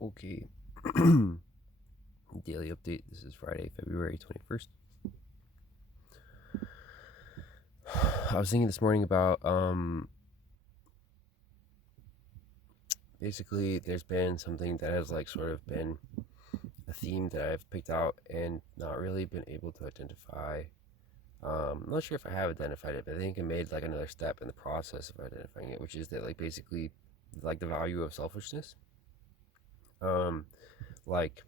Okay. Daily update. This is Friday, February 21st. I was thinking this morning about basically there's been something that has like sort of been a theme that I've picked out and not really been able to identify. I'm not sure if I have identified it, but I think I made like another step in the process of identifying it, which is that like basically like the value of selfishness. Um like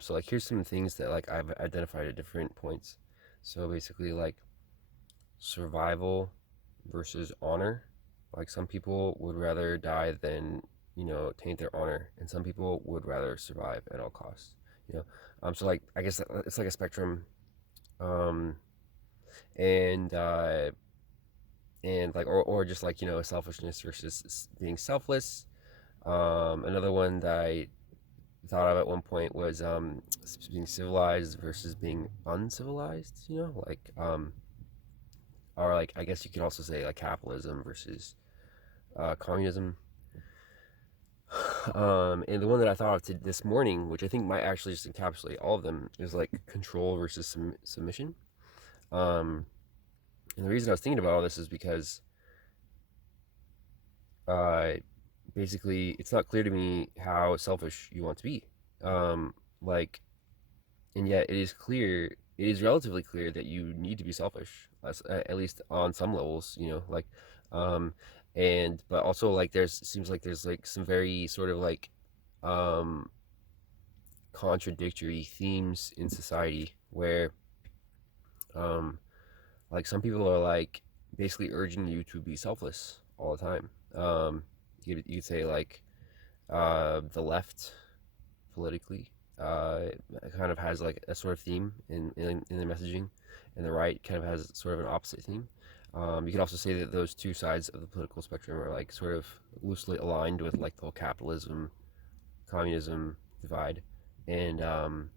so like here's some things that like I've identified at different points. So basically like survival versus honor. Like some people would rather die than taint their honor, and some people would rather survive at all costs. You know, so like I guess it's like a spectrum, um, and like or just like selfishness versus being selfless. Another one that I thought of at one point was being civilized versus being uncivilized. Or like I guess you could also say like capitalism versus communism. And the one that I thought of this morning, which I think might actually just encapsulate all of them, is like control versus submission. Um, and the reason I was thinking about all this is because uh, basically it's not clear to me how selfish you want to be. Um, like, and yet it is clear, it is relatively clear that you need to be selfish, at least on some levels. Um, and but also like there's seems like there's like some very sort of like um contradictory themes in society where um like some people are like basically urging you to be selfless all the time. You could say like the left politically uh kind of has like a sort of theme in the messaging, and the right kind of has sort of an opposite theme. You could also say that those two sides of the political spectrum are like sort of loosely aligned with like the whole capitalism communism divide. And um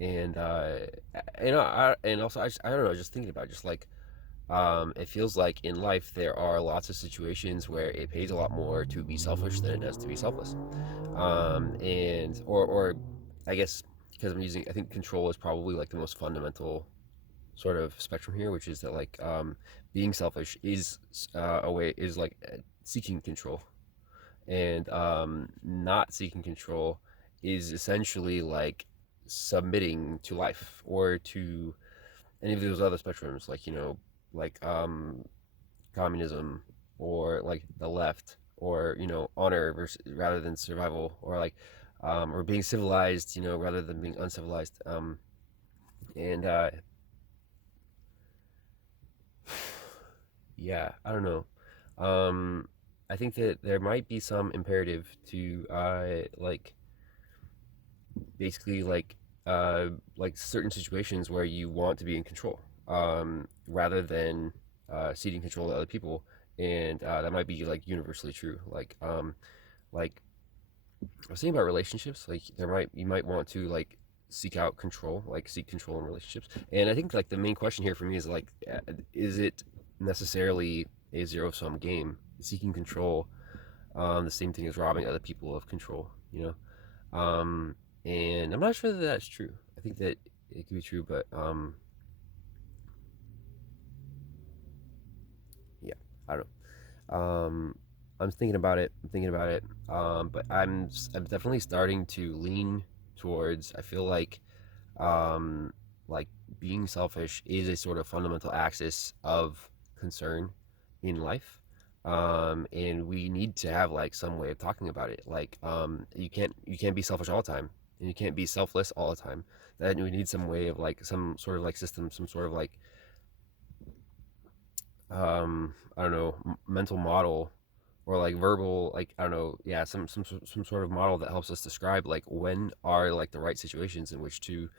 and uh and also I don't know, just thinking about just like it feels like in life there are lots of situations where it pays a lot more to be selfish than it does to be selfless. And or I guess because I think control is probably like the most fundamental sort of spectrum here, which is that like being selfish is a way is like seeking control, and not seeking control is essentially like submitting to life or to any of those other spectrums, like like communism, or like the left, or honor versus rather than survival, or like or being civilized rather than being uncivilized. And Yeah, I don't know. I think that there might be some imperative to basically like certain situations where you want to be in control, rather than ceding control to other people. And that might be like universally true. Like I was thinking about relationships. Like you might want to like seek control in relationships. And I think like the main question here for me is like, is it necessarily a zero sum game? Seeking control, the same thing as robbing other people of control. And I'm not sure that that's true. I think that it could be true, but yeah, I don't know. I'm thinking about it. I'm thinking about it. But I'm definitely starting to lean towards. I feel um, like being selfish is a sort of fundamental axis of concern in life. And we need to have like some way of talking about it. Like, you can't be selfish all the time, and you can't be selfless all the time. Then we need some way of like some sort of like system, some sort of like I don't know, mental model, or like verbal, like I don't know, yeah, some sort of model that helps us describe like when are like the right situations in which to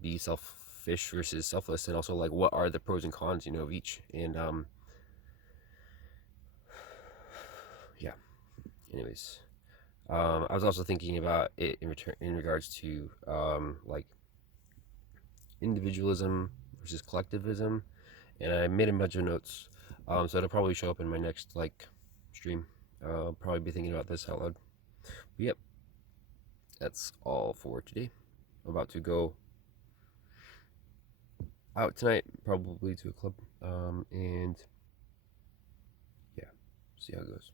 be selfish versus selfless, and also like what are the pros and cons of each. And yeah, anyways, I was also thinking about it in regards to like individualism versus collectivism, and I made a bunch of notes, so it'll probably show up in my next like stream. I'll probably be thinking about this out loud. But yep, that's all for today. I'm about to go out tonight, probably to a club, and yeah, see how it goes.